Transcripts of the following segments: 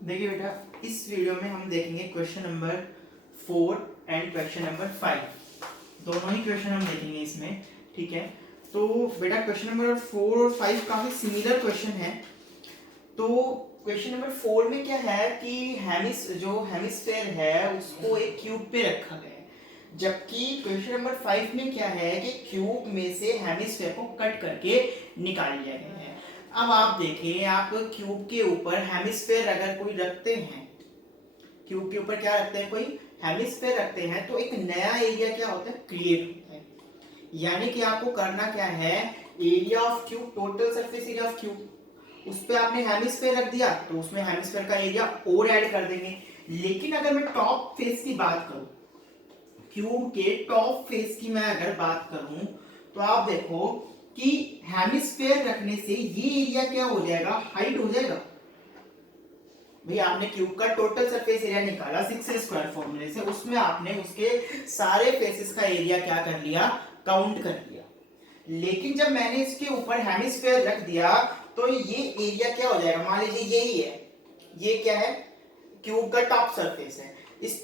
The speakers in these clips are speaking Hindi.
देखिए बेटा, इस वीडियो में हम देखेंगे question number 4 and question number 5। दोनों ही क्वेश्चन हम देखेंगे इसमें। ठीक है, तो बेटा क्वेश्चन नंबर 4 और 5 काफी सिमिलर क्वेश्चन है। तो क्वेश्चन नंबर 4 में क्या है कि हेमिस्फेयर है उसको एक क्यूब पे रखा गया है, जबकि क्वेश्चन नंबर 5 में क्या है कि क्यूब में से हेमिस्फेयर को कट करके निकाल लिया गया है। अब आप देखिए, आप क्यूब के ऊपर हेमिस्फेयर अगर कोई रखते हैं, क्यूब के ऊपर क्या रखते हैं, कोई हेमिस्फेयर रखते हैं, तो एक नया एरिया क्या होता है, क्रिएट होता है। यानी कि आपको करना क्या है, area of cube, total surface area of cube, उस पे आपने हेमिस्फेयर रख दिया तो उसमें हेमिस्फेयर का एरिया और ऐड कर देंगे। लेकिन अगर मैं टॉप फेस की बात करूं, क्यूब के टॉप फेस की मैं अगर बात करूं, तो आप देखो कि हेमिस्फेयर रखने से ये एरिया क्या हो जाएगा, हाइट हो जाएगा। भाई आपने क्यूब का टोटल सरफेस एरिया निकाला 6a² फॉर्मूले से, उसमें आपने उसके सारे फेसेस का एरिया क्या कर लिया, काउंट कर लिया। लेकिन जब मैंने इसके ऊपर हेमिस्फेयर रख दिया तो ये एरिया क्या हो जाएगा, मान लीजिए यही है, ये क्या है, क्यूब का टॉप सरफेस है। इस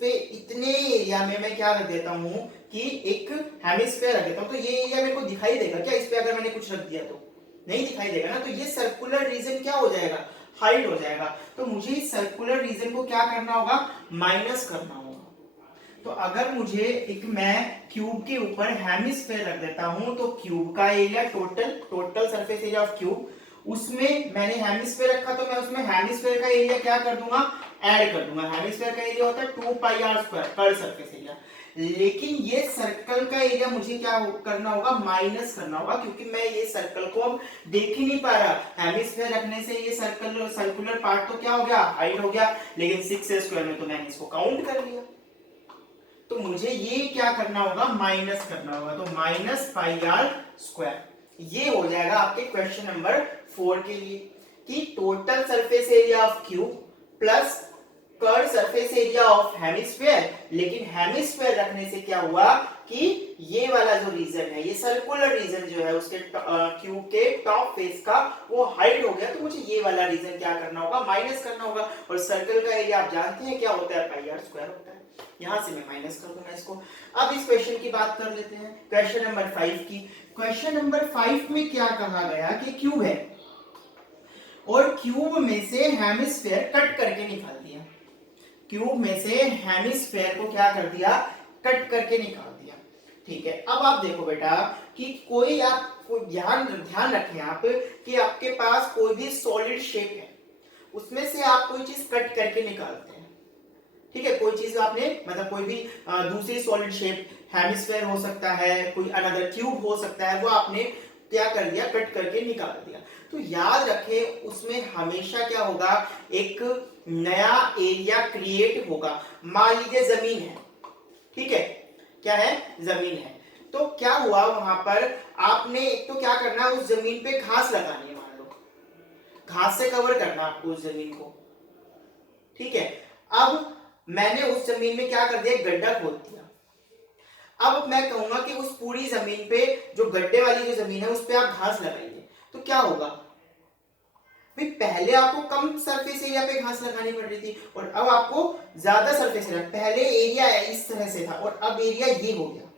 पे इतने एरिया में मैं क्या रख देता हूं कि एक हेमिस्फेयर रख देता हूं, तो ये एरिया मेरे को दिखाई देगा क्या, इस पे अगर मैंने कुछ रख दिया तो नहीं दिखाई देगा ना। तो ये सर्कुलर रीजन क्या हो जाएगा, हाइड हो जाएगा। तो मुझे इस सर्कुलर रीजन को क्या करना होगा, माइनस करना होगा। तो अगर मुझे एक, मैं क्यूब के ऊपर हेमिस्फेयर रख देता हूं, तो क्यूब का area, total surface area of cube, उसमें मैंने हेमिस्फेयर रखा तो मैं उसमें हेमिस्फेयर का एरिया क्या कर दूंगा, ऐड कर दूंगा। हेमिस्फेयर का एरिया होता है 2πr² पर सरफेस एरिया। लेकिन ये सर्कल का एरिया मुझे क्या करना होगा, माइनस करना होगा, क्योंकि मैं ये सर्कल को अब देख ही नहीं पा रहा। हेमिस्फेयर रखने से ये सर्कुलर पार्ट तो क्या हो गया, हाइड हो गया, लेकिन 6a² में तो मैंने इसको काउंट कर लिया। तो मुझे ये क्या करना होगा, माइनस करना होगा। तो -πr², ये हो जाएगा आपके क्वेश्चन नंबर 4 के लिए, कि total surface area of cube plus curve surface area of hemisphere. लेकिन हेमिस्फेयर रखने से क्या हुआ कि ये वाला जो रीजन है, ये सर्कुलर रीजन जो है उसके क्यूब के टॉप फेस का, वो हाइड हो गया। तो मुझे ये वाला रीजन क्या करना होगा, माइनस करना होगा। और सर्कल का एरिया आप जानते हैं क्या होता है, πr² होता है। यहां से मैं माइनस कर दूंगा इसको। अब इस क्वेश्चन की बात कर लेते हैं, क्वेश्चन नंबर 5 की। क्वेश्चन नंबर 5 में क्या कहा गया कि क्यूब है और क्यूब में से हेमिस्फेयर कट करके निकाल दिया। क्यूब में से हेमिस्फेयर को क्या कर दिया, कट करके निकाल दिया। ठीक है, अब आप देखो बेटा कि कोई, आप ध्यान रखें आप कि आपके पास कोई भी सॉलिड शेप है, उसमें से आप कोई चीज कट करके निकालते हैं। ठीक है, कोई चीज आपने, मतलब कोई भी दूसरी सॉलिड शेप, हेमिस्फेयर हो सकता है, कोई अनदर क्यूब हो सकता है, वो आपने क्या कर दिया, कट करके निकाल दिया। तो याद रखें उसमें हमेशा क्या होगा, एक नया एरिया क्रिएट होगा। मान लीजिए जमीन है, ठीक है, क्या है, जमीन है, तो क्या हुआ वहां पर, आपने एक तो क्या करना है, उस जमीन पे घास लगानी है, मान लो घास से कवर करना आपको उस जमीन को। ठीक है, अब मैंने उस जमीन में क्या कर दिया, गड्ढा खोद दिया। अब मैं कहूंगा कि उस पूरी जमीन पे, जो गड्ढे वाली जो जमीन है, उस पे आप घास लगाइए, तो क्या होगा भाई, पहले आपको कम सरफेस एरिया पे घास लगानी पड़ रही थी और अब आपको ज्यादा सरफेस एरिया। पहले एरिया इस तरह से था और अब एरिया ये हो गया,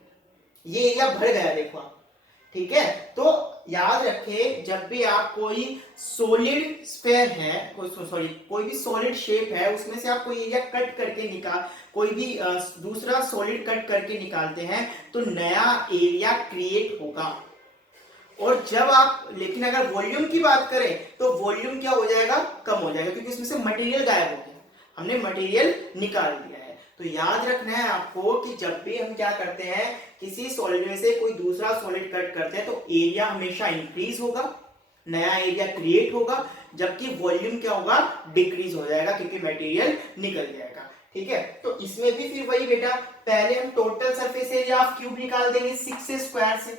ये एरिया बढ़ गया, देखो आप। ठीक है, तो याद रखें जब भी आप कोई सॉलिड स्फेयर है, कोई भी सॉलिड शेप है, उसमें से आप कोई एरिया कट करके कोई भी दूसरा सॉलिड कट करके निकालते हैं, तो नया एरिया क्रिएट होगा। और जब आप, लेकिन अगर वॉल्यूम की बात करें तो वॉल्यूम क्या हो जाएगा, कम हो जाएगा, क्योंकि उसमें से मटेरियल गायब हो गया, हमने मटेरियल निकाल दिया है। तो याद रखना है आपको कि जब भी हम क्या करते हैं, किसी सॉलिड में से कोई दूसरा सॉलिड कट करते हैं, तो एरिया हमेशा इंक्रीज होगा, नया एरिया क्रिएट होगा, जबकि वॉल्यूम क्या होगा, डिक्रीज हो जाएगा, क्योंकि मटेरियल निकल जाएगा। ठीक है, तो इसमें भी फिर वही बेटा, पहले हम total surface area of cube निकाल देंगे 6a² से,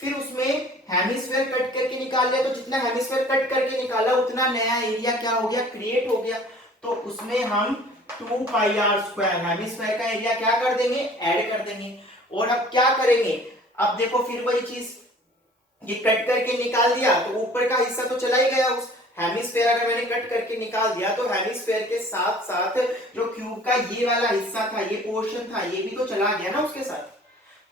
फिर उसमें हेमिस्फेयर कट करके निकाल लिया, तो जितना हेमिस्फेयर कट करके निकाला उतना नया एरिया क्या हो गया, क्रिएट हो गया। तो उसमें हम 2πr², हेमिस्फेयर का एरिया क्या कर देंगे, ऐड कर देंगे। और अब क्या करेंगे, अब देखो फिर वही चीज, ये कट करके निकाल दिया तो ऊपर का हिस्सा तो चला ही गया उस हेमिस्फेयर अगर मैंने कट करके निकाल दिया तो हेमिस्फेयर के साथ साथ जो क्यूब का ये वाला हिस्सा था, ये पोर्शन था, ये भी तो चला गया ना उसके साथ।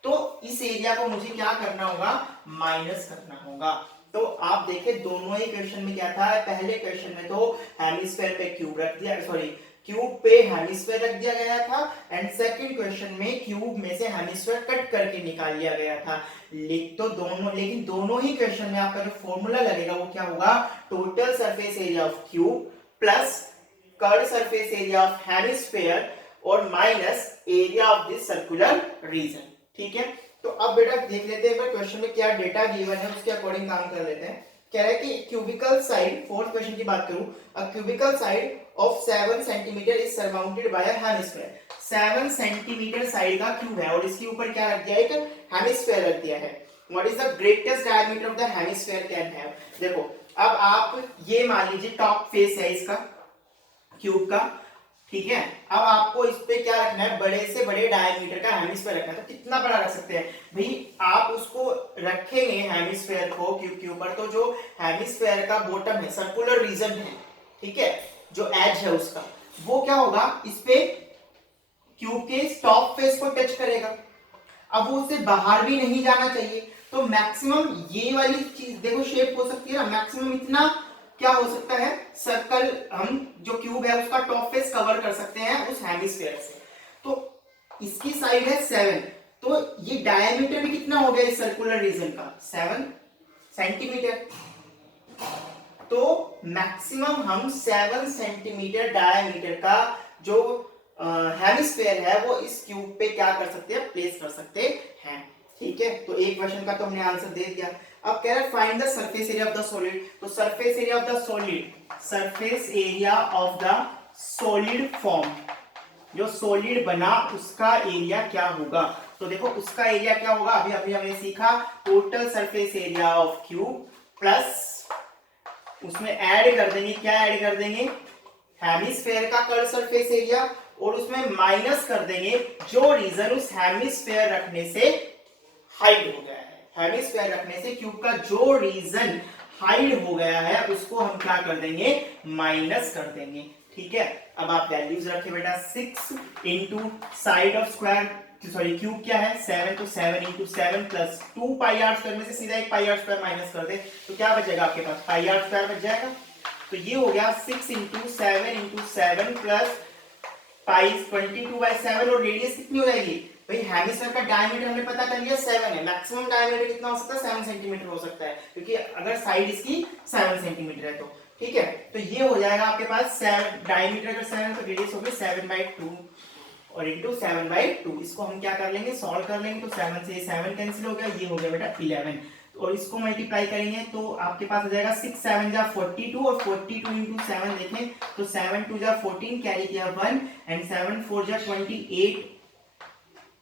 तो इस एरिया को मुझे क्या करना होगा, माइनस करना होगा। तो आप देखें दोनों ही क्वेश्चन में क्या था, पहले क्वेश्चन में तो हेमिस्फेयर पे क्यूब रख दिया, सॉरी क्यूब पे हेमिस्फेयर रख दिया गया था, एंड सेकंड क्वेश्चन में क्यूब में से हेमिस्फेयर कट करके निकाल लिया गया था। लेकिन दोनों ही क्वेश्चन में आपका जो फॉर्मूला लगेगा वो क्या होगा, total surface area of cube plus curve surface area of hemisphere और minus area of this circular region. ठीक है, तो अब बेटा देख लेते हैं क्वेश्चन में क्या डेटा गिवन है, उसके अकॉर्डिंग काम कर लेते हैं। कह रहा है कि क्यूबिकल साइड, फोर्थ क्वेश्चन की बात करूं, a cubical side of 7 centimetre is surmounted by a hemisphere. 7 centimetre side का क्यूब है और इसके ऊपर क्या रख दिया है, एक हेमिस्फीयर रख दिया है। What is the greatest diameter of the hemisphere can have. देखो अब आप ये मान लीजिए टॉप फेस है इसका क्यूब का, ठीक है। अब आपको इस पे क्या रखना है, बड़े से बड़े डायमीटर का हेमिस्फीयर रखना है। तो कितना बड़ा रख सकते हैं भाई, आप उसको रखेंगे हेमिस्फीयर को क्यूब के ऊपर, तो जो हेमिस्फीयर का बॉटम है, सर्कुलर रीजन है, ठीक है, जो एज है उसका, वो क्या होगा, इस पे क्यूब के टॉप फेस को टच करेगा। अब वो उससे बाहर भी नहीं जाना चाहिए, तो मैक्सिमम ये वाली चीज देखो शेप हो सकती है ना, मैक्सिमम इतना क्या हो सकता है, सर्कल, हम जो क्यूब है उसका टॉप फेस कवर कर सकते हैं उस हेमिस्फीयर से। तो इसकी साइड है 7, तो ये डायमीटर भी कितना हो गया इस सर्कुलर रीजन का, 7 सेंटीमीटर। तो मैक्सिमम हम 7 सेंटीमीटर डायमीटर का जो हेमिस्फीयर है वो इस क्यूब पे क्या कर सकते हैं, प्लेस कर सकते हैं। ठीक है, तो एक क्वेश्चन का तो हमने आंसर दे दिया। अब कह रहा है find the surface area of the solid. तो surface area of the solid, surface area of the solid form, जो सॉलिड बना उसका एरिया क्या होगा। तो देखो उसका एरिया क्या होगा, अभी अभी हमने सीखा, total surface area of cube plus उसमें ऐड कर देंगे, क्या ऐड कर देंगे, हेमिस्फीयर का कर्व सरफेस एरिया, और उसमें माइनस कर देंगे जो रीजन उस हेमिस्फीयर रखने से हाइड हो गया है। हेमिस्फीयर रखने से क्यूब का जो रीजन हाइड हो गया है उसको हम क्या कर देंगे, माइनस कर देंगे। ठीक है, अब आप वैल्यूज रखें बेटा, 6 into side of square, sorry cube क्या है 7, तो 7 into 7 plus 2 pi r square में से सीधा एक पाई आर स्क्वायर माइनस कर दे, तो क्या बचेगा आपके पास, पाई आर स्क्वायर बच जाएगा। तो ये हो गया 6 इंटू 7 प्लस पाई 22/7, और रेडियस कितनी हो जाएगी भाई, हेमिस्फीयर का डायमीटर हमने पता कर लिया 7 है, मैक्सिमम डायमीटर कितना हो सकता है, 7 सेंटीमीटर हो सकता है, क्योंकि अगर साइड इसकी 7 सेंटीमीटर है तो। ठीक है, तो ये हो जाएगा आपके पास 7, डायमीटर अगर 7 है तो रेडियस होगी 7/2 और इंटू 7/2। इसको हम क्या कर लेंगे, सॉल्व कर लेंगे, तो 7 से 7 कैंसिल हो गया, ये हो गया बेटा 11, और इसको मल्टीप्लाई करेंगे तो आपके पास आ जाएगा 6 7 जा 42, और 42 इंटू 7 देखें तो 7 2 जा 14, कैरी किया 1, एंड 7 4 जा 28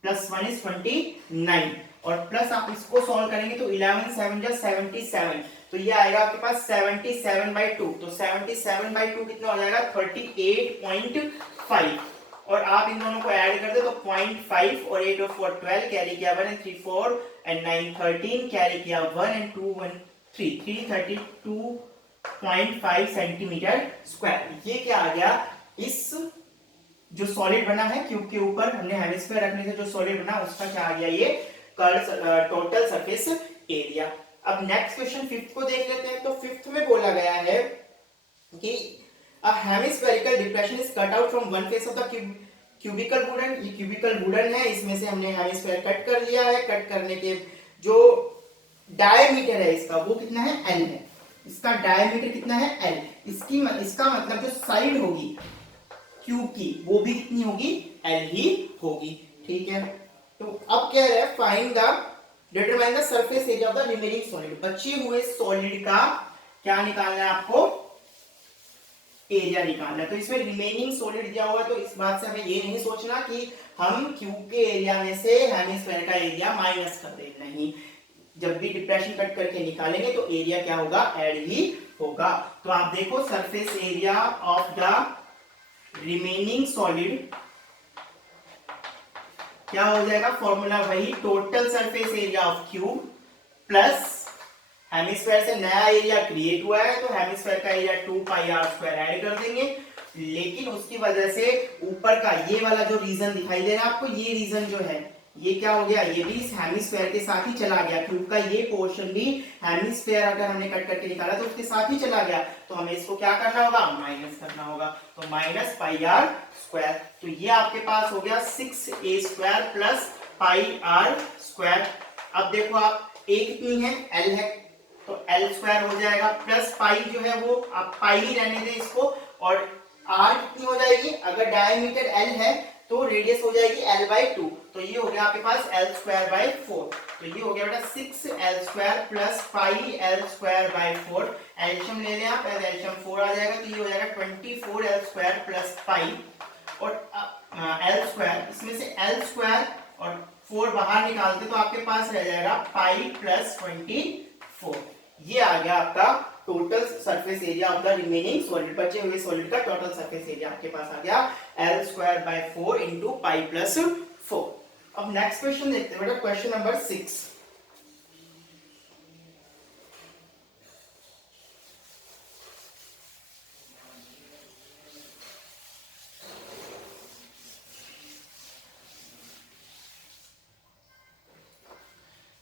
प्लस 1 इज 29, और प्लस आप इसको सॉल्व करेंगे तो 11 7 जा 77, तो ये आएगा आपके पास 77/2, तो 77/2 कितना हो जाएगा 38.5, और आप इन दोनों को ऐड कर दे तो 0.5 और 8 और 4 12, कैरी किया 1 एंड 3 4 एंड 9 13, कैरी किया 1 एंड 2 1 3 332.5 सेंटीमीटर स्क्वायर। ये क्या आ गया, इस जो सॉलिड बना है क्यूब के ऊपर हमने हेमिस्फीयर रखने से जो सॉलिड बना उसका क्या आ गया, ये टोटल सरफेस एरिया। अब नेक्स्ट क्वेश्चन फिफ्थ को देख लेते हैं। तो फिफ्थ में बोला गया है कि a hemispherical depression is cut out from one face of the cubical wooden। ये cubical wooden है, इसमें से हमने हेमिस्फीयर कट कर लिया है, कट करने के जो डायमीटर है इसका वो कितना है, L है, इसका डायमीटर कितना है L, इसका मतलब जो साइड होगी क्यूब की वो भी कितनी होगी, L ही होगी। ठीक है, तो अब क्या है, find the determine the surface area of the remaining solid. बचे हुए सॉलिड का क्या निकालना है आपको, एरिया निकालना है। तो इसमें रिमेनिंग सॉलिड दिया हुआ है, तो इस बात से हमें ये नहीं सोचना कि हम क्यूब के एरिया में से हेमिस्फीयर का एरिया माइनस कर दें, नहीं, जब भी डिप्रेशन कट करके निकालेंगे तो एरिया क्या होगा, ऐड ही होगा। तो आप देखो surface area of the remaining solid क्या हो जाएगा, फॉर्मूला वही, total surface area of cube plus hemisphere से नया एरिया क्रिएट हुआ है, तो हेमिस्फेयर का area 2 pi r square add कर देंगे। लेकिन उसकी वजह से ऊपर का ये वाला जो रीजन दिखाई दे रहा है आपको, ये रीजन जो है ये क्या हो गया, ये भी इस हेमिस्फेयर के साथ ही चला गया। क्यूब का ये पोर्शन भी हेमिस्फेयर अगर हमने कट करके निकाला तो उसके साथ ही चला गया, तो हमें इसको क्या करना होगा, माइनस करना होगा। तो माइनस पाई आर स्क्वायर, तो ये आपके पास हो गया 6a square plus pi r square. अब देखो आप a कितनी है, l है, तो l स्क्वायर हो जाएगा, प्लस पाई जो है वो आप पाई ही रहने दें इसको, और r कितनी हो जाएगी, अगर डायमीटर l है तो रेडियस हो जाएगी l बाई 2, तो ये हो गया आपके पास l स्क्वायर बाई 4। तो ये हो गया बेटा 6l square plus pi l square by 4। एल्शियम ले लें आप, एल्शियम 4 आ जाएगा, तो ये हो जाएगा 24l स्क्वायर प्लस पाई और l स्क्वायर, इसमें से l स्क्वायर और 4 बाहर निकालते तो आपके पास रह जाएगा पाई प्लस 24। ये आ गया आपका total surface area of the remaining solid, बचे हुए सॉलिड का टोटल सरफेस एरिया आपके पास आ गया l square by 4 into pi plus 4। अब नेक्स्ट क्वेश्चन देखते हैं बेटा, क्वेश्चन नंबर 6।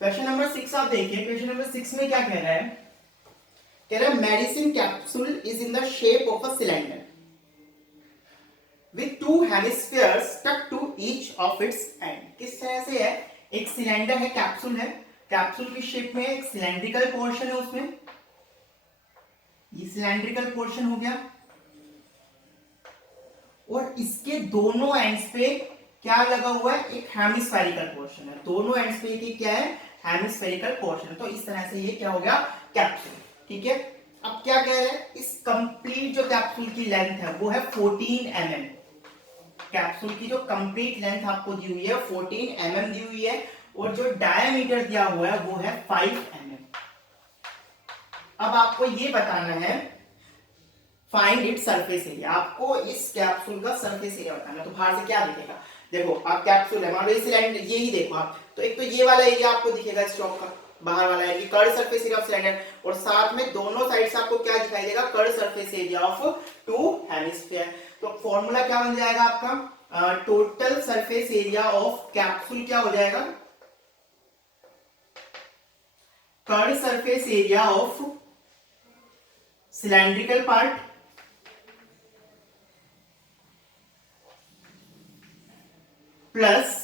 क्वेश्चन नंबर 6 आप देखिए, क्वेश्चन नंबर 6 में क्या कह रहा है, कह रहा है medicine capsule is in the shape of a cylinder with 2 hemispheres stuck to each of its end. किस तरह से है, एक सिलेंडर है, कैप्सूल है, कैप्सूल की शेप में एक सिलेंड्रिकल पोर्शन है, उसमें ये सिलेंड्रिकल पोर्शन हो गया, और इसके दोनों एंड्स पे क्या लगा हुआ है, एक हेमिस्फेरिकल पोर्शन है, दोनों एंड्स पे एक क्या है, हेमिस्फेरिकल पोर्शन। तो इस तरह से ये क्या हो गया, कैप्सूल। ठीक है, अब क्या कह रहे हैं, इस कंप्लीट जो कैप्सूल की लेंथ है वो है 14 mm। कैप्सूल की जो कंप्लीट लेंथ आपको दी हुई है 14 mm दी हुई है, और जो डायमीटर दिया हुआ है वो है 5 mm। अब आपको ये बताना है फाइंड इट सरफेस एरिया, आपको इस कैप्सूल का सरफेस एरिया बताना है। तो बाहर से क्या दिखेगा, देखो आप कैप्सूल है, मान लो सिलेंडर, यही देखो आप, तो एक तो ये वाला एरिया आपको दिखेगा स्टॉक का, बाहर वाला है curve surface area of cylinder, और साथ में दोनों साइड से आपको क्या दिखाई देगा, curve surface area of 2 hemisphere. तो फॉर्मूला क्या बन जाएगा आपका, total surface area of capsule क्या हो जाएगा, curve surface area of cylindrical part plus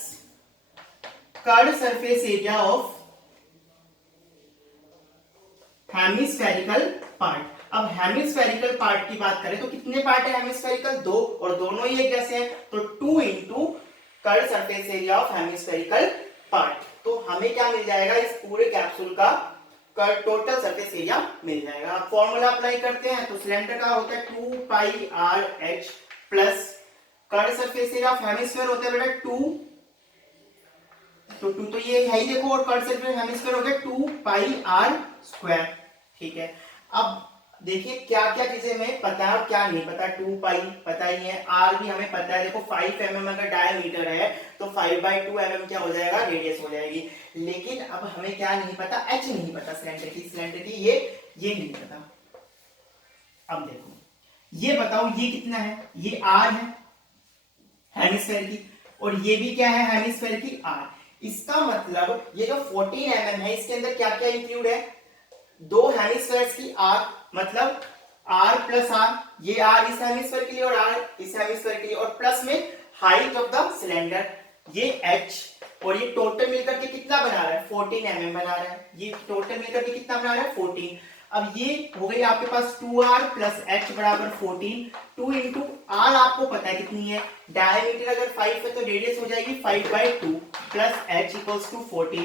curve surface area of hemispherical part. अब हेमिस्फेरिकल पार्ट की बात करें तो कितने पार्ट है हेमिस्फेरिकल, 2, और दोनों ही एक जैसे हैं, तो 2 into curve surface area of hemispherical part. तो हमें क्या मिल जाएगा, इस पूरे कैप्सूल का टोटल सरफेस एरिया मिल जाएगा। आप फॉर्मूला अप्लाई करते हैं तो सिलेंडर का होता है 2 pi r h plus curve surface area of hemisphere होता है बेटा 2, तो 2 तो ये है ही देखो, और कर्व सरफेस हेमिस्फीयर हो गया 2 पाई आर स्क्वायर। ठीक है, अब देखिए क्या क्या चीजें हमें पता है और क्या नहीं पता। 2 पाई पता ही है, आर भी हमें पता है, देखो 5 mm अगर डायमीटर है तो 5/2 mm क्या हो जाएगा, रेडियस हो जाएगी। लेकिन अब हमें क्या नहीं पता, एच नहीं पता सिलेंडर की ये नहीं पता। अब देखो ये बताओ ये कितना है, ये आर है हेमिस्फीयर की, और ये भी क्या है हेमिस्फीयर की आर। इसका मतलब ये जो 14 mm है इसके अंदर क्या क्या इंक्लूड है, 2 हेमिस्फीयर्स की आर, मतलब आर प्लस आर, ये आर इस हेमिस्फीयर के लिए और आर इस हेमिस्फीयर के लिए, और प्लस में हाइट ऑफ द सिलेंडर ये h, और ये टोटल मिलकर के कितना बना रहा है 14 mm बना रहा है, ये टोटल मिलकर के कितना बना रहा है 14। अब ये हो गई आपके पास 2r प्लस h बराबर 14, 2 इंटू आर आपको पता है कितनी है, डायमीटर अगर 5 है तो रेडियस हो जाएगी 5/2 plus h equals to 14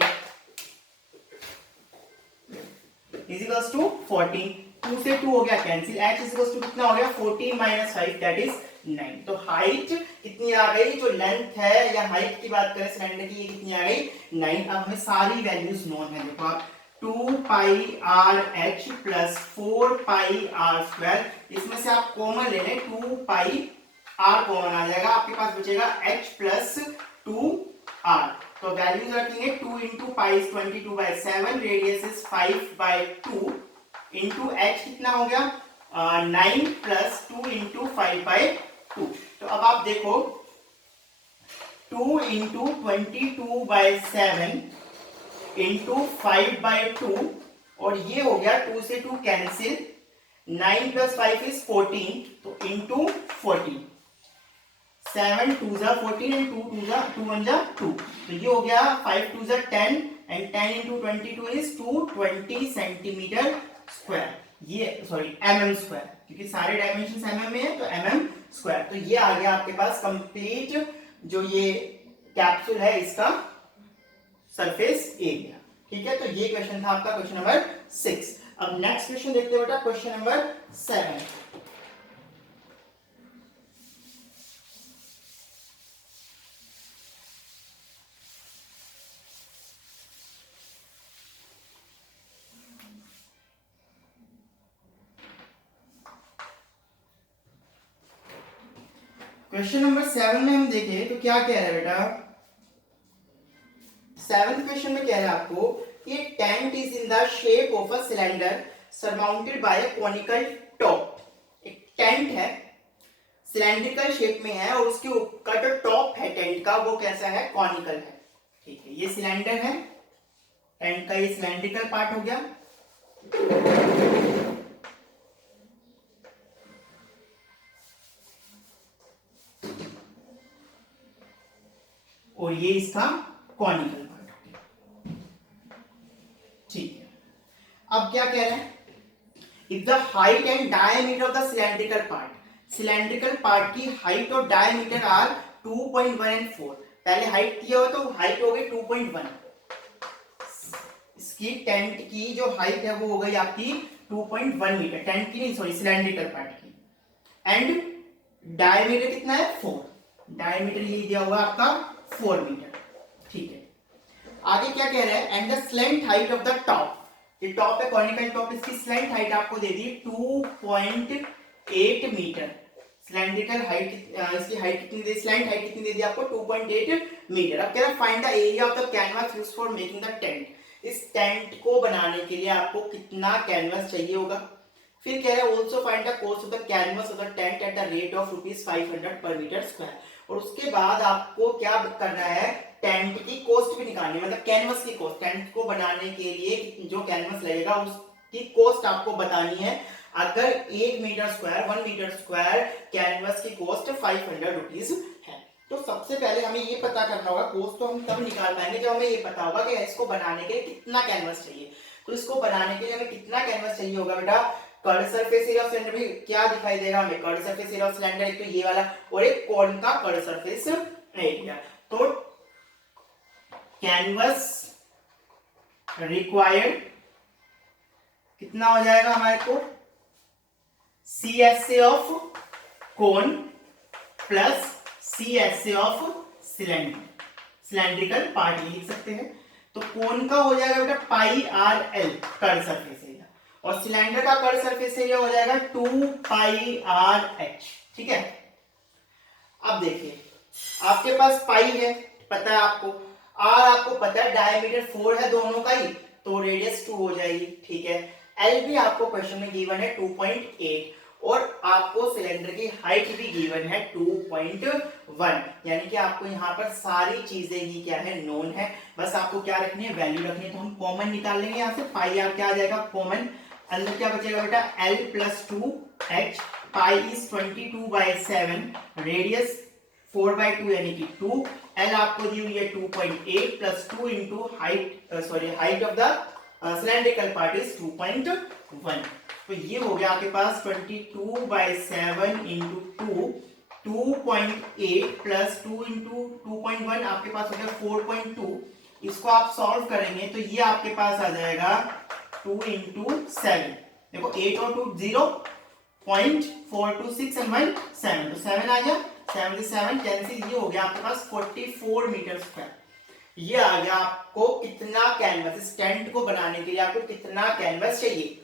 is equals to 14। 2 से 2 हो गया cancel, h is equals to कितना हो गया 14 माइनस 5 दैट इज 9। तो हाइट कितनी आ गई, जो लेंथ है या हाइट की बात करें सिलेंडर की, ये कितनी आ गई 9। अब हमें सारी वैल्यूज नोन है, देखो आप 2 pi r h plus 4 pi r square, इसमें से आप कॉमन ले लें 2 पाई आर कॉमन आ जाएगा, आपके पास बचेगा h प्लस 2 r। तो वैल्यूज रखेंगे 2 into pi is 22/7, radius is 5/2 into h कितना हो गया 9 प्लस 2 इंटू 5/2। तो अब आप देखो 2 इंटू 22/7 इंटू 5/2 और ये हो गया 2 से 2 कैंसिल, 9 प्लस 5 इज 14, तो इंटू 14, 7 2 जा 14 एंड 2 2 जा 2 1 जा 2, तो ये हो गया 5 2 जा 10 and 10 into 22 is 220 centimetre square, ये सॉरी mm स्क्वायर, क्योंकि सारे डायमेंशन mm में है तो mm स्क्वायर। तो ये आ गया आपके पास कंप्लीट जो ये कैप्सूल है इसका सरफेस एरिया। ठीक है, तो ये क्वेश्चन था आपका क्वेश्चन नंबर 6। अब नेक्स्ट क्वेश्चन देखते हैं बेटा, क्वेश्चन नंबर 7। क्वेश्चन नंबर 7 में हम देखें तो क्या कह रहा है बेटा, 7th क्वेश्चन में कह रहा है आपको ये tent is in the shape of a cylinder surmounted by a conical top. एक टेंट है, सिलेंड्रिकल शेप में है और उसके ऊपर जो टॉप है टेंट का वो कैसा है, कॉनिकल है। ठीक है, ये सिलेंडर है, टेंट का ये सिलेंड्रिकल पार्ट हो गया, और ये इसका कॉनिकल पार्ट हो गया। ठीक है, अब क्या कह रहे हैं, if the height and diameter of the cylindrical part, cylindrical part की हाइट और डायमीटर आर 2.1 एंड 4। पहले हाइट दिया हो तो हाइट हो गई 2.1, इसकी टेंट की जो हाइट है वो हो गई आपकी 2.1 मीटर, टेंट की नहीं सॉरी सिलेंड्रिकल पार्ट की, एंड डायमीटर कितना है 4, डायमीटर ये दिया हुआ आपका 4 मीटर। ठीक है, आगे क्या कह रहा है, and the slant height of the top, ये टॉप है कॉनिकल टॉप, इसकी स्लेंट हाइट आपको दे दी 2.8 मीटर। सिलेंड्रिकल हाइट इसकी हाइट कितनी दे, स्लेंट हाइट कितनी दे दी आपको 2.8 मीटर। अब कह रहा है find the area of the canvas used for making the tent, इस टेंट को बनाने के लिए आपको कितना कैनवास चाहिए होगा। फिर कह रहा है also find the cost of the canvas of the tent at the rate of ₹500 पर मीटर स्क्वायर। और उसके बाद आपको क्या करना है, टेंट की कॉस्ट भी निकालनी है, मतलब कैनवस की कॉस्ट, टेंट को बनाने के लिए जो कैनवस लगेगा उसकी कॉस्ट आपको बतानी है। अगर 1 metre square 1 metre square canvas की कॉस्ट ₹500 है, तो सबसे पहले हमें ये पता करना होगा, कॉस्ट तो हम तब निकाल पाएंगे जब हमें ये पता होगा कि इसको बनाने के लिए कितना कैनवस चाहिए। तो इसको बनाने के लिए हमें कितना कैनवस चाहिए होगा बेटा, curve surface area of cylinder में क्या दिखाई देगा हमें, curve surface area of cylinder, एक तो ये वाला और एक कोन का कर्व सरफेस एरिया। तो कैनवस रिक्वायर्ड कितना हो जाएगा हमारे को, CSA of cone plus CSA of cylinder, cylindrical part लिख सकते हैं। तो कोन का हो जाएगा बेटा πRL कर्व सरफेस एरिया, और सिलेंडर का कर्व सरफेस एरिया हो जाएगा 2πRH। ठीक है, अब देखिए आपके पास पाई है पता है आपको, आर आपको पता है, डायमीटर 4 है दोनों का ही, तो रेडियस 2 हो जाएगी। ठीक है, एल भी आपको क्वेश्चन में गिवन है 2.8, और आपको सिलेंडर की हाइट भी गिवन है 2.1, यानी कि आपको यहाँ पर सारी चीजें ही क्या है, नोन है, बस आपको क्या रखनी है, वैल्यू रखनी है। तो हम कॉमन निकाल लेंगे यहाँ से, पाई आर क्या आ जाएगा कॉमन, अंदर क्या बचेगा बेटा L + 2h, pi is 22/7, radius 4/2 यानी कि 2, L आपको दी हुई है 2.8 plus 2 into height of the cylindrical part is 2.1। तो ये हो गया आपके पास 22/7 इंटू 2, 2.8 प्लस 2 इंटू 2.1 आपके पास हो गया 4.2। इसको आप सॉल्व करेंगे तो ये आपके पास आ जाएगा 2 इंटू 7, देखो 8 और 2 0, 0.426 and 1 7, तो 7 आ गया, 7 से 7 कैंसिल, ये हो गया आपके पास 44 मीटर स्क्वायर। ये आ गया आपको कितना कैनवस, इस टेंट को बनाने के लिए आपको कितना कैनवस चाहिए।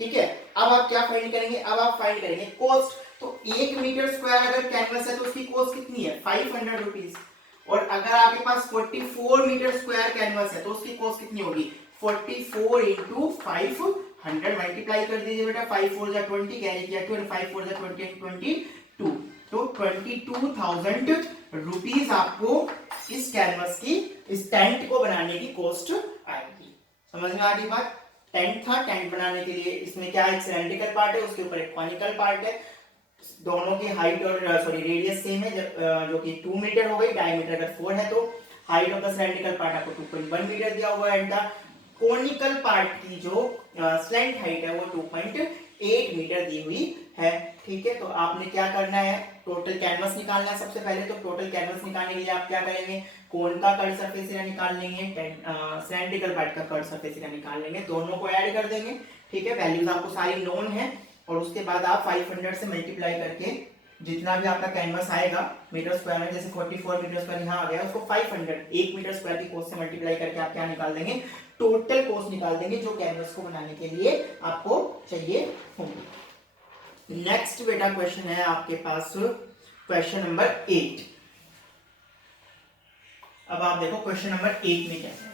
ठीक है, अब आप क्या फाइंड करेंगे, अब आप फाइंड करेंगे कॉस्ट। तो 1 मीटर स्क्वायर अगर कैनवस है तो उसकी कॉस्ट कितनी है, ₹500। और अगर आपके पास 44 मीटर स्क्वायर कैनवस है तो उसकी कॉस्ट कितनी होगी, 44 इंटू 500 मल्टीप्लाई कर दीजिए बेटा, 5 4 जा 20 कैरी किया 2 5 4 जा 20 22, तो 22,000 रुपीज आपको इस कैनवस की, इस टेंट को बनाने की कॉस्ट आएगी। समझ में आ गई बात। टेंट था, टेंट बनाने के लिए इसमें क्या एक सिलेंड्रिकल पार्ट है, उसके ऊपर एक कॉनिकल पार्ट है, दोनों की हाइट और रेडियस सेम है, जो कि 2 मीटर हो गई, डायमीटर अगर 4 है तो height of the cylindrical part आपको 2.1 मीटर दिया हुआ है, एंड द कोनिकल पार्ट की जो स्लैंट हाइट है वो 2.8 मीटर दी हुई है। ठीक है, तो आपने क्या करना है, टोटल कैनवस निकालना है सबसे पहले। तो टोटल कैनवस निकालने के लिए आप क्या करेंगे, कोन का कर्व सरफेस एरिया निकाल लेंगे, सिलेंड्रिकल पार्ट का कर्व सरफेस एरिया निकाल लेंगे, दोनों को ऐड कर देंगे। ठीक है, वैल्यूज आपको सारी नोन है, और उसके बाद आप 500 से मल्टीप्लाई करके जितना भी आपका कैनवस आएगा मीटर स्क्वायर में, जैसे 44 मीटर स्क्वायर यहाँ आ गया, उसको 500 1 मीटर स्क्वायर की कॉस्ट से मल्टीप्लाई करके आप क्या निकाल देंगे, टोटल कॉस्ट निकाल देंगे जो कैनवस को बनाने के लिए आपको चाहिए होगी। नेक्स्ट बेटा क्वेश्चन है आपके पास क्वेश्चन नंबर 8। अब आप देखो क्वेश्चन नंबर 8 में क्या है।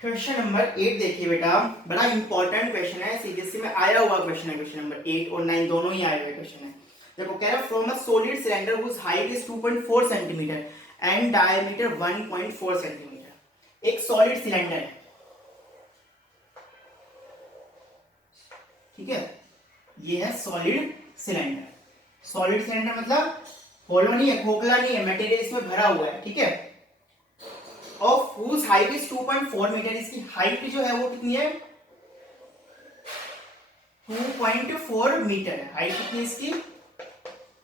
क्वेश्चन नंबर 8 देखिए बेटा, बड़ा इंपॉर्टेंट क्वेश्चन है, सीबीएसई में आया हुआ क्वेश्चन है। क्वेश्चन नंबर 8 और 9 दोनों ही आए हुए क्वेश्चन है। देखो कह रहा है from a solid cylinder whose height is 2.4 centimetre and diameter 1.4 centimetre. एक सॉलिड सिलेंडर है, ठीक है, ये है सॉलिड सिलेंडर। सॉलिड सिलेंडर मतलब होलो नहीं है, खोखला नहीं है, मटेरियल इसमें भरा हुआ है। ठीक है, of whose height is 2.4 metre, इसकी हाइट जो है वो कितनी है, 2.4 मीटर है। हाइट कितनी इसकी,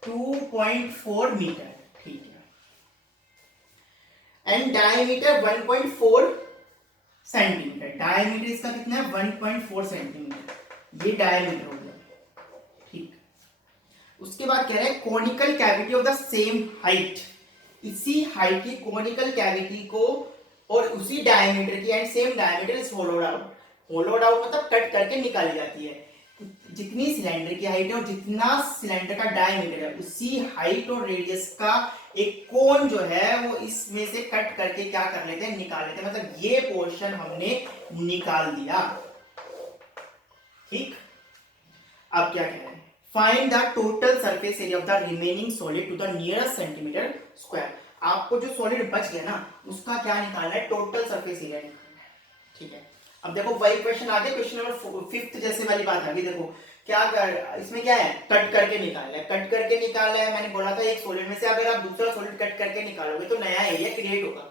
2.4 मीटर। ठीक है, एंड डायमीटर 1.4 सेंटीमीटर। डायमीटर इसका कितना है, 1.4 सेंटीमीटर, ये डायमीटर हो गया। ठीक, उसके बाद कह रहे हैं conical cavity of the same height, इसी हाइट की कॉनिकल कैविटी को और उसी डायमीटर की and same diameter is होलोड out. होलोड out मतलब कट करके निकाली जाती है। जितनी सिलेंडर की हाइट है और जितना सिलेंडर का डायमीटर है, उसी हाइट और रेडियस का एक कोन जो है वो इसमें से कट करके क्या कर लेते हैं, निकाल लेते हैं। मतलब ये पोर्शन हमने निकाल दिया। ठीक, अब क्या कह रहे हैं, find the total surface area of the remaining solid to the nearest centimetre square. आपको जो सॉलिड बच गया ना उसका क्या निकालना है, टोटल सरफेस एरिया निकालना है। ठीक है, अब देखो वही क्वेश्चन आ गया, क्वेश्चन नंबर 5 जैसे वाली बात आ गई। देखो क्या कर, इसमें क्या है, कट करके निकालना है। कट करके निकालना है, मैंने बोला था एक सॉलिड में से अगर आप दूसरा सॉलिड कट करके निकालोगे तो नया एरिया क्रिएट होगा।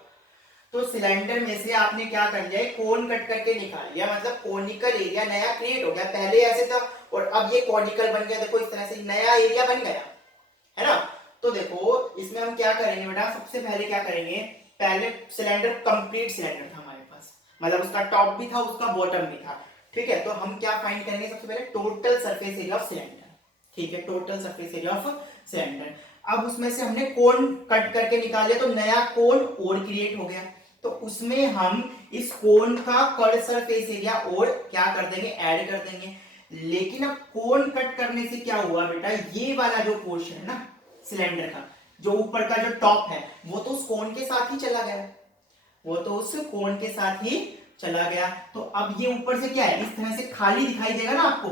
तो सिलेंडर में से आपने क्या कर लिया, कोन कट करके निकाल लिया, मतलब कोनिकल एरिया नया क्रिएट हो गया। पहले ऐसे था और अब ये कोनिकल बन गया। देखो इस तरह से नया एरिया बन गया है ना। तो देखो इसमें हम क्या करेंगे बेटा, सबसे पहले क्या करेंगे, पहले सिलेंडर कंप्लीट सिलेंडर था हमारे पास, मतलब उसका टॉप भी था उसका बॉटम भी था। ठीक है, तो हम क्या फाइंड करेंगे, सबसे पहले total surface area of cylinder. ठीक है, total surface area of cylinder. अब उसमें से हमने कोन कट करके निकाले तो नया कोन और क्रिएट हो गया, तो उसमें हम इस कोन का कट सरफेस एरिया और क्या कर देंगे, ऐड कर देंगे। लेकिन अब कोन कट करने से क्या हुआ बेटा, ये वाला जो पोर्शन है ना सिलेंडर का, जो ऊपर का जो टॉप है वो तो उस कोन के साथ ही चला गया, वो तो उस कोन के साथ ही चला गया। तो अब ये ऊपर से क्या है, इस तरह से खाली दिखाई देगा ना आपको,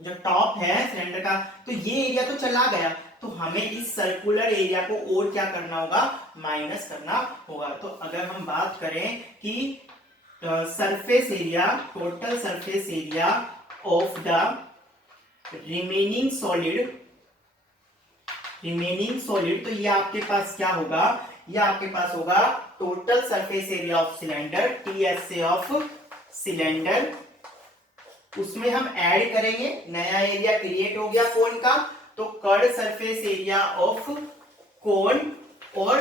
जो टॉप है सिलेंडर का, तो ये एरिया तो चला गया। तो हमें इस सर्कुलर एरिया को और क्या करना होगा, माइनस करना होगा। तो अगर हम बात करें कि surface area, total surface area of the remaining solid, तो ये आपके पास क्या होगा, ये आपके पास होगा total surface area of cylinder, TSA of cylinder. उसमें हम ऐड करेंगे, नया एरिया क्रिएट हो गया कोन का, तो कर्ड सरफेस एरिया ऑफ कोन, और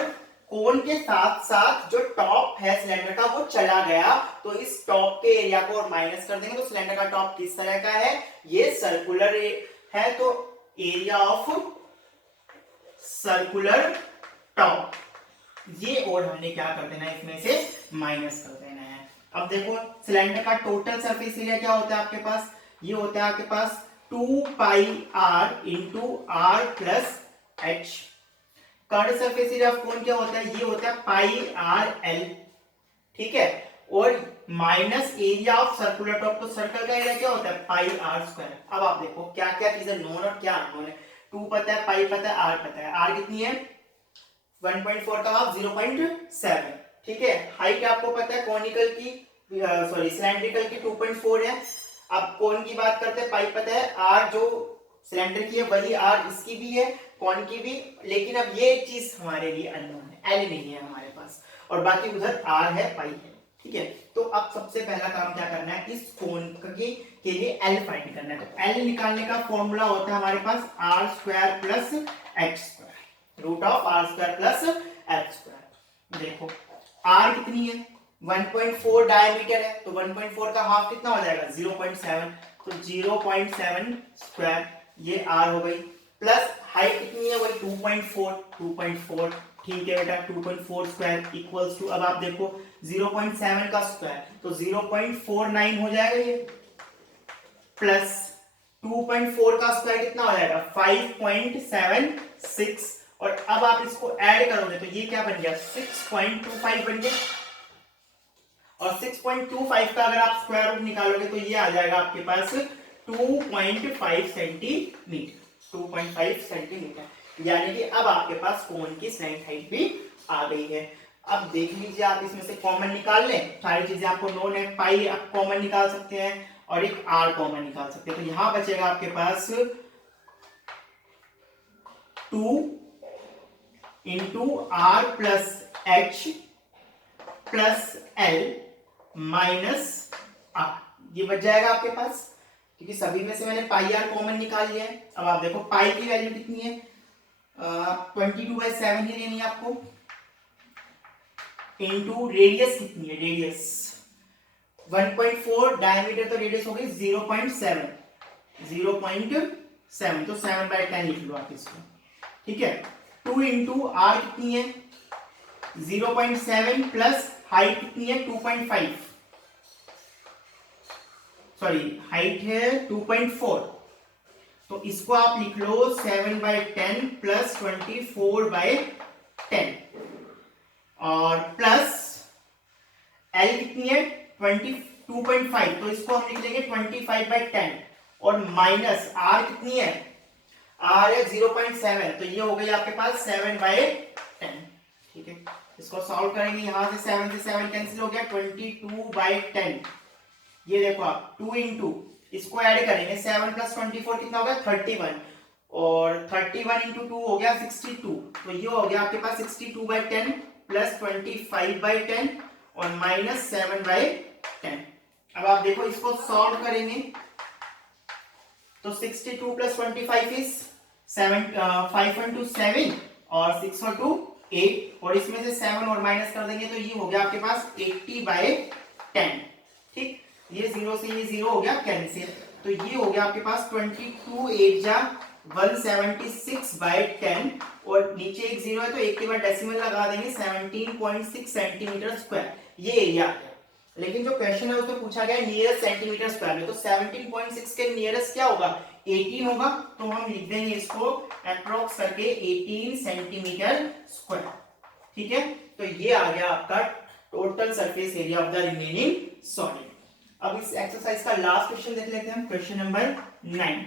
कोन के साथ साथ जो टॉप है सिलेंडर का वो चला गया, तो इस टॉप के एरिया को और माइनस कर देंगे। तो सिलेंडर का टॉप किस तरह का है, ये सर्कुलर है, तो एरिया ऑफ सर्कुलर टॉप, ये और हमने क्या कर देना है, इसमें से माइनस कर देना है। अब देखो सिलेंडर का टोटल सरफेस एरिया क्या होता है आपके पास, ये होता है आपके पास 2 pi r into are plus h. Curve surface area of cone क्या होता है, ये होता है पाई आर एल, ठीक है। और minus area of circular top, तो सर्कल का एरिया क्या होता है पाई आर स्क्वायर। अब आप देखो क्या क्या चीजें नोन और क्या अननोन है। 2 पता है, पाई पता है, आर पता है। आर कितनी है 1.4 का हाफ 0.7, ठीक है। हाइट आपको पता है कॉनिकल की सॉरी सिलेंड्रिकल की 2.4 है। अब कोन की बात करते हैं, पाई पता है, आर जो सिलेंडर की है वही आर इसकी भी है, कोन की भी। लेकिन अब ये एक चीज हमारे लिए अननोन है, एल नहीं है हमारे पास, और बाकी उधर आर है, पाई है, ठीक है। तो अब सबसे पहला काम क्या करना है, इस कोन के लिए एल फाइंड करना है। तो एल निकालने का फॉर्मूला होता है हमारे पास r square plus x square, root of r square plus x square. देखो आर कितनी है 1.4 डायमीटर है, तो 1.4 का हाफ कितना हो जाएगा 0.7, तो 0.7 स्क्वायर ये आर हो गई। प्लस हाइट कितनी है वही 2.4, ठीक है बेटा 2.4 स्क्वायर इक्वल्स टू, अब आप देखो 0.7 का स्क्वायर तो 0.49 हो जाएगा ये, प्लस 2.4 का स्क्वायर कितना हो जाएगा 5.76, और अब आप इसको ऐड करोगे तो ये क्या बन गया 6.25 बन गया। और 6.25 का अगर आप स्क्वायर रूट निकालोगे तो ये आ जाएगा आपके पास 2.5 सेंटीमीटर, 2.5 सेंटीमीटर। यानी कि अब आपके पास कोन की स्लैंट हाइट भी आ गई है। अब देख लीजिए आप इसमें से कॉमन निकाल लें, सारी चीजें आपको नोन है, पाई आप कॉमन निकाल सकते हैं और एक आर कॉमन निकाल सकते हैं। तो यहां बचेगा आपके पास 2 into are plus H plus L minus R, ये बच जाएगा आपके पास, क्योंकि सभी में से मैंने पाई आर कॉमन निकाल लिया है। अब आप देखो पाई की वैल्यू कितनी है 22/7 ही लेनी है आपको, इनटू रेडियस कितनी है, रेडियस 1.4 डायमीटर, तो रेडियस हो गई 0.7, 0.7 तो 7/10 लिख लो आप इसको, ठीक है। 2 इंटू आर कितनी है 0.7 प्लस हाइट कितनी है 2.5, सॉरी हाइट है 2.4, तो इसको आप लिख लो 7/10 प्लस 24/10, और प्लस एल कितनी है 22.5, तो इसको हम लिख लेंगे 25/10, और माइनस आर कितनी है, आर है 0.7, तो ये हो गई आपके पास 7/10, ठीक है। इसको सॉल्व करेंगे, यहां से 7 से 7 कैंसिल हो गया, 22/10, ये देखो आप 2 इंटू इसको ऐड करेंगे 7 प्लस 24 कितना होगा 31, और 31 इंटू 2 हो गया 62, तो ये हो गया आपके पास 62/10 प्लस 25/10 और माइनस 7/10। अब आप देखो इसको सॉल्व करेंगे तो 62 प्लस 25 इज 5 into 7 और 6 और 2 8, और इसमें से 7 और माइनस कर देंगे तो ये हो गया आपके पास 80/10, ठीक। ये 0 से ये 0 हो गया कैंसिल, तो ये हो गया आपके पास 22 8 जा 176/10, और नीचे एक 0 है तो एक के बाद डेसिमल लगा देंगे 17.6 सेंटीमीटर स्क्वायर, ये एरिया है। लेकिन जो क्वेश्चन है उसमें पूछा गया नियरेस्ट सेंटीमीटर स्क्वायर में, तो 17.6 के नियरेस्ट क्या होगा 18 होगा, तो हम लिख देंगे इसको अप्रोक्स करके 18 सेंटीमीटर स्क्वायर, ठीक है। तो ये आ गया आपका total surface area of the remaining solid. अब इस एक्सरसाइज का लास्ट क्वेश्चन देख लेते हैं, क्वेश्चन नंबर 9।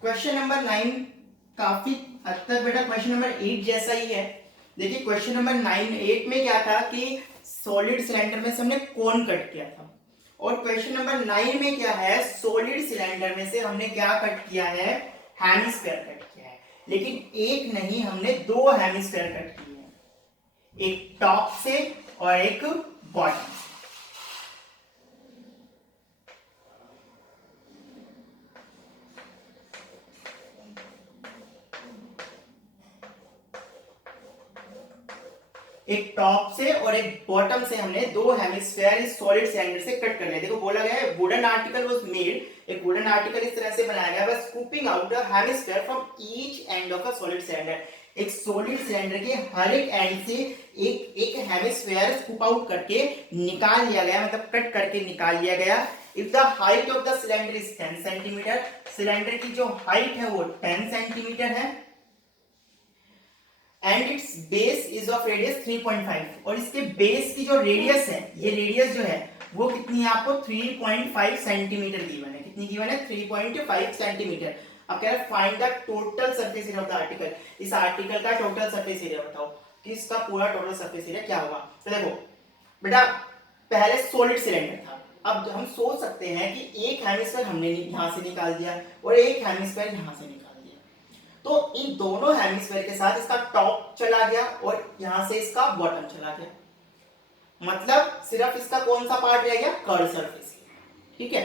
क्वेश्चन नंबर 9 काफी हद तक बेटा क्वेश्चन नंबर 8 जैसा ही है। देखिए क्वेश्चन नंबर 8 में क्या था कि सॉलिड सिलेंडर में से हमने कोन कट किया था, और क्वेश्चन नंबर 9 में क्या है सॉलिड सिलेंडर में से हमने क्या कट किया है हेमिस्फीयर कट किया है। लेकिन एक नहीं हमने 2 हेमिस्फीयर कट किए हैं, एक टॉप से और एक बॉटम से। एक टॉप से और एक बॉटम से हमने दो हेमिस्फेयर इस सॉलिड सिलेंडर से कट कर लिया। देखो बोला गया है वुडन आर्टिकल वाज मेड, एक वुडन आर्टिकल इस तरह से बनाया गया है scooping out a hemisphere from each end of a solid cylinder. एक सॉलिड सिलेंडर के हर एक एंड से एक एक हेमिस्फेयर स्कूप आउट करके निकाल लिया गया, मतलब कट करके निकाल लिया गया। If the height of the cylinder is 10 centimetre, cylinder की जो हाइट है वो 10 सेंटीमीटर है, and it's base is of radius 3.5, और इसके बेस की जो रेडियस है, ये रेडियस जो है वो कितनी है आपको 3.5 सेंटीमीटर गिवन है। कितनी गिवन है 3.5 सेंटीमीटर। अब कह रहा है find the total surface area of the article, इस आर्टिकल का टोटल सरफेस एरिया बताओ कि इसका पूरा टोटल सरफेस एरिया क्या होगा। तो देखो बेटा पहले सॉलिड सिलेंडर था, अब हम सोच सकते हैं कि एक हेमिस्फीयर हमने यहां से निकाल दिया और एक हेमिस्फीयर यहां से निकाल दिया, तो इन दोनों हेमिस्फीयर के साथ इसका टॉप चला गया और यहां से इसका बॉटम चला गया, मतलब सिर्फ इसका कौन सा पार्ट रह गया कर्व सरफेस। ठीक है,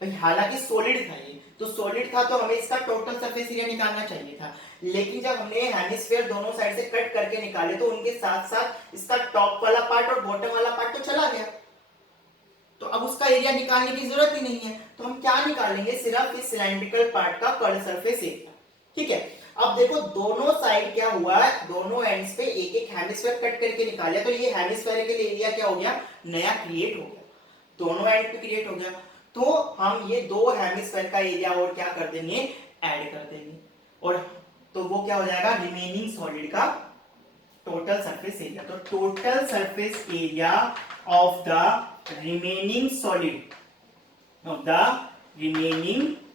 हालांकि सॉलिड था ये, तो सॉलिड था तो हमें इसका टोटल सरफेस एरिया निकालना चाहिए था, लेकिन जब हमने हेमिस्फीयर दोनों साइड से कट करके निकाले तो उनके साथ साथ इसका टॉप वाला पार्ट और बॉटम वाला पार्ट तो चला गया, तो अब उसका एरिया निकालने की जरूरत ही नहीं है। तो हम क्या निकालेंगे, सिर्फ इस सिलेंड्रिकल पार्ट का कर्व सरफेस एरिया। ठीक है, अब देखो दोनों साइड क्या हुआ, दोनों एंड्स पे एक एक हेमिस्फीयर कट करके निकाला, तो ये हेमिस्फीयर के लिए एरिया क्या हो गया, नया क्रिएट हो गया, दोनों एंड पे क्रिएट हो गया। तो हम ये दो हेमिस्फीयर का एरिया और क्या कर देंगे, ऐड कर देंगे, और तो वो क्या हो जाएगा रिमेनिंग सॉलिड का टोटल सरफेस एरिया। तो total surface area of the remaining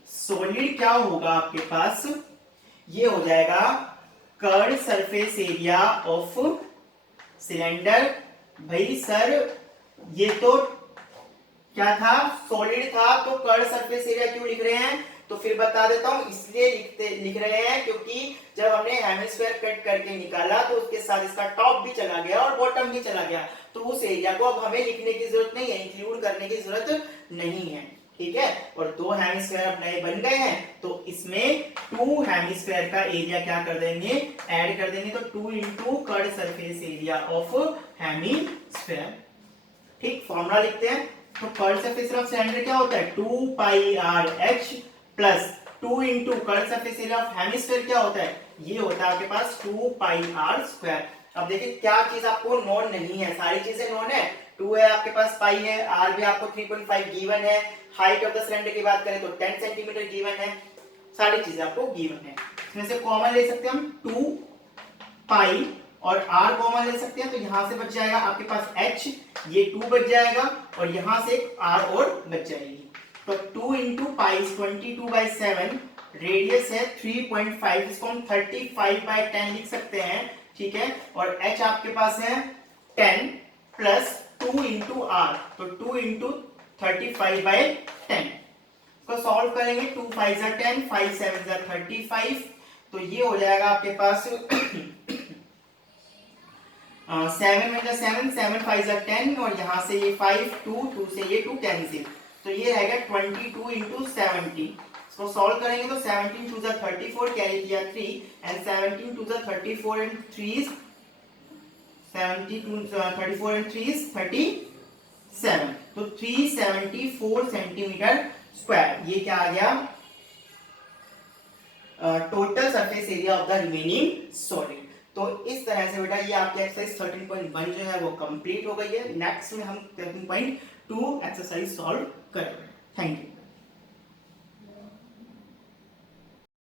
solid क्या होगा आपके पास, ये हो जाएगा curve surface area of cylinder. भाई सर ये तो क्या था, सॉलिड था, तो कर्व सरफेस एरिया क्यों लिख रहे हैं, तो फिर बता देता हूं, इसलिए लिख रहे हैं क्योंकि जब हमने हेमिस्फीयर कट करके निकाला तो उसके साथ इसका टॉप भी चला गया और बॉटम भी चला गया, तो उस एरिया को अब हमें लिखने की जरूरत नहीं है, इंक्लूड करने की जरूरत नहीं है। ठीक है, और दो हेमिस्फीयर अब नए बन गए हैं, तो इसमें टू हेमिस्फीयर का एरिया क्या कर देंगे, ऐड कर देंगे, तो 2 into curve surface area of hemisphere. ठीक, फॉर्मूला लिखते हैं, तो कर्व सरफेस ऑफ सिलेंडर क्या होता है 2 pi r h plus 2 into curve surface area of hemisphere क्या होता है, ये होता है आपके पास 2 पाई आर स्क्वायर। अब देखिए क्या चीज आपको नोन नहीं है, सारी चीजें नोन है, 2 है आपके पास, पाई है, आर भी आपको 3.5 गिवन है, हाइट ऑफ द सिलेंडर की बात करें तो 10 सेंटीमीटर गिवन है, सारी चीजें आपको गिवन है। इसमें से कॉमन ले सकते हैं हम 2 पाई और r कॉमन ले सकते हैं, तो यहां से बच जाएगा आपके पास h, ये 2 बच जाएगा और यहां से r और बच जाएगी, तो 2 इंटू पाई 22/7, रेडियस है 3.5, इसको हम 35/10 लिख सकते हैं। ठीक है, और h आपके पास है 10 प्लस 2 इंटू r, तो 2 इंटू 35/10, इसको सॉल्व करेंगे, 2 5 10, 5 7 35, तो ये हो जाएगा आपके पास 7 में 7, 7 5 10, और यहाँ से ये 5, 2 से ये 2 कैंसिल, तो ये रहेगा 22 इंटू 70, इसको सॉल्व करेंगे तो 17 2 34, कैरी किया 3, एंड 17 2 34 एंड 3 72 34 एंड 3 37, तो 374 सेंटीमीटर स्क्वायर, ये क्या आ गया total surface area of the remaining solid. तो इस तरह से बेटा ये आपकी एक्सरसाइज 13.1 जो है वो कंप्लीट हो गई है। नेक्स्ट में हम 13.2 एक्सरसाइज सॉल्व करेंगे। Thank you.